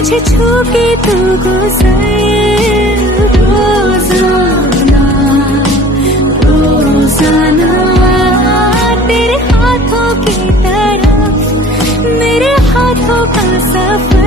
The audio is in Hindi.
मुझे छू के तू गुजर रोजाना रोजाना तेरे हाथों की तरफ मेरे हाथों का सफर